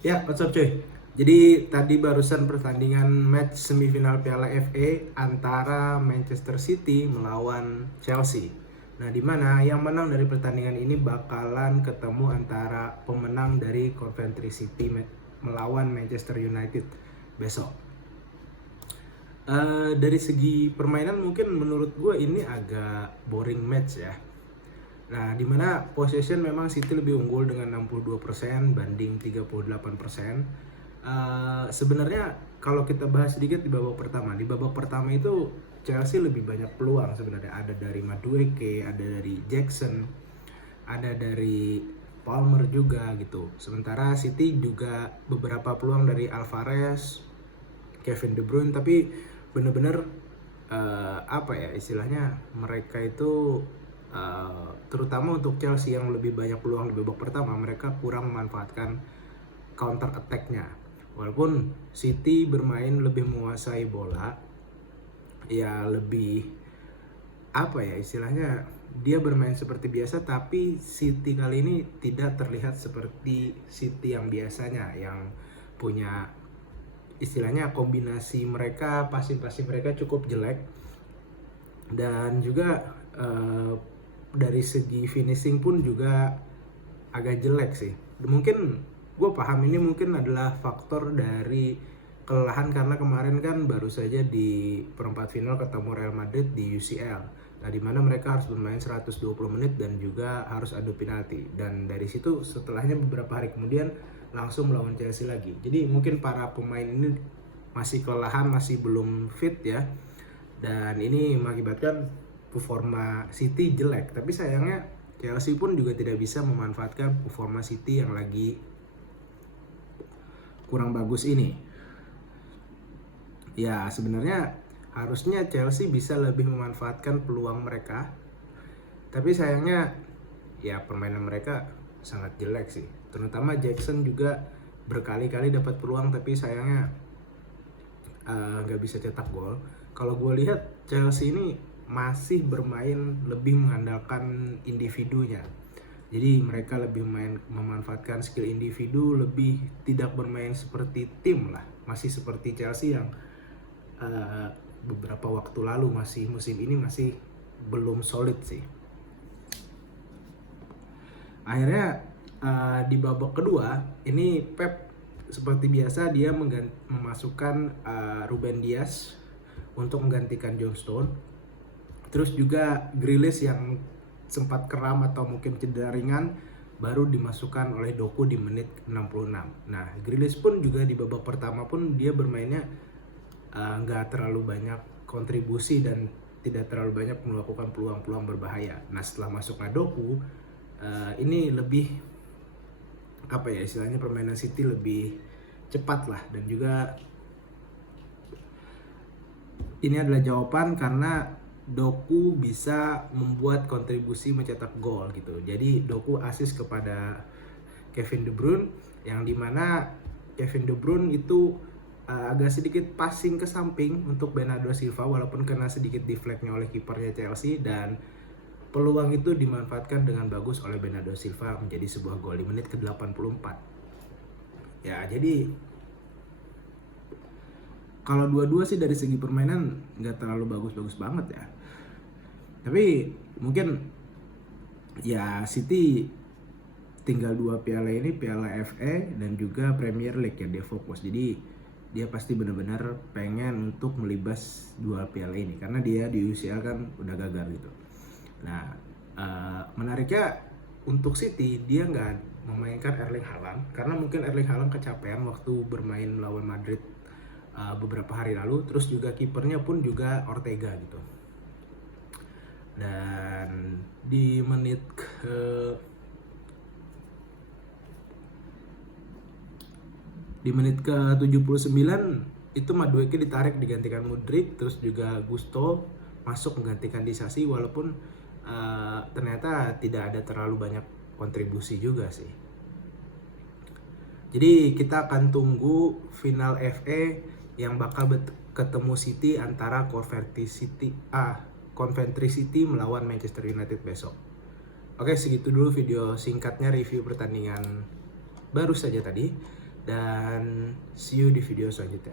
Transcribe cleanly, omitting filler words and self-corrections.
Ya, what's up cuy? Jadi tadi barusan pertandingan match semifinal Piala FA antara Manchester City melawan Chelsea. Nah, di mana yang menang dari pertandingan ini bakalan ketemu antara pemenang dari Coventry City melawan Manchester United besok. Dari segi permainan mungkin menurut gue ini agak boring match ya. Nah, di mana possession memang City lebih unggul dengan 62% banding 38%. Sebenarnya kalau kita bahas sedikit di babak pertama. Di babak pertama itu Chelsea lebih banyak peluang sebenarnya. Ada dari Madueke, ada dari Jackson, ada dari Palmer juga gitu. Sementara City juga beberapa peluang dari Alvarez, Kevin De Bruyne, tapi bener-bener apa ya istilahnya, mereka itu terutama untuk Chelsea yang lebih banyak peluang di babak pertama, mereka kurang memanfaatkan counter attack-nya. Walaupun City bermain lebih menguasai bola, ya lebih apa ya istilahnya, dia bermain seperti biasa, tapi City kali ini tidak terlihat seperti City yang biasanya, yang punya istilahnya kombinasi mereka, passing mereka cukup jelek. Dan juga dari segi finishing pun juga agak jelek sih. Mungkin gue paham ini mungkin adalah faktor dari kelelahan, karena kemarin kan baru saja di perempat final ketemu Real Madrid di UCL. Nah, dimana mereka harus bermain 120 menit dan juga harus adu penalti. Dan dari situ setelahnya beberapa hari kemudian langsung melawan Chelsea lagi. Jadi mungkin para pemain ini masih kelelahan, masih belum fit ya. Dan ini mengakibatkan performa City jelek. Tapi sayangnya Chelsea pun juga tidak bisa memanfaatkan performa City yang lagi kurang bagus ini. Ya, sebenarnya harusnya Chelsea bisa lebih memanfaatkan peluang mereka. Tapi sayangnya ya permainan mereka sangat jelek sih. Terutama Jackson juga berkali-kali dapat peluang tapi sayangnya nggak bisa cetak gol. Kalau gue lihat Chelsea ini masih bermain lebih mengandalkan individunya. Jadi mereka lebih memanfaatkan skill individu, lebih tidak bermain seperti tim lah. Masih seperti Chelsea yang beberapa waktu lalu, masih musim ini masih belum solid sih. Akhirnya di babak kedua ini Pep seperti biasa dia memasukkan Ruben Dias untuk menggantikan John Stone. Terus juga Grealish yang sempat kram atau mungkin cedera ringan baru dimasukkan oleh Doku di menit 66. Nah, Grealish pun juga di babak pertama pun dia bermainnya nggak terlalu banyak kontribusi dan tidak terlalu banyak melakukan peluang-peluang berbahaya. Nah, setelah masuk Doku, ini lebih apa ya istilahnya, permainan City lebih cepat lah. Dan juga ini adalah jawaban karena Doku bisa membuat kontribusi mencetak gol gitu. Jadi Doku assist kepada Kevin De Bruyne, yang dimana Kevin De Bruyne itu agak sedikit passing ke samping untuk Bernardo Silva, walaupun kena sedikit deflectnya oleh kipernya Chelsea, dan peluang itu dimanfaatkan dengan bagus oleh Bernardo Silva menjadi sebuah gol di menit ke-84. Ya, jadi kalau dua-dua sih dari segi permainan nggak terlalu bagus-bagus banget ya. Tapi mungkin ya City tinggal 2 piala ini, Piala FA dan juga Premier League yang dia fokus. Jadi dia pasti benar-benar pengen untuk melibas 2 piala ini karena dia di UCL kan udah gagal gitu. Nah, menariknya untuk City dia nggak memainkan Erling Haaland karena mungkin Erling Haaland kecapean waktu bermain melawan Madrid beberapa hari lalu. Terus juga kipernya pun juga Ortega gitu. Dan di menit ke-79 itu Madueke ditarik digantikan Mudryk, terus juga Gusto masuk menggantikan Disasi, walaupun ternyata tidak ada terlalu banyak kontribusi juga sih. Jadi kita akan tunggu final FA yang bakal ketemu City antara Coventry City melawan Manchester United besok. Oke, segitu dulu video singkatnya review pertandingan baru saja tadi. dan see you di video selanjutnya.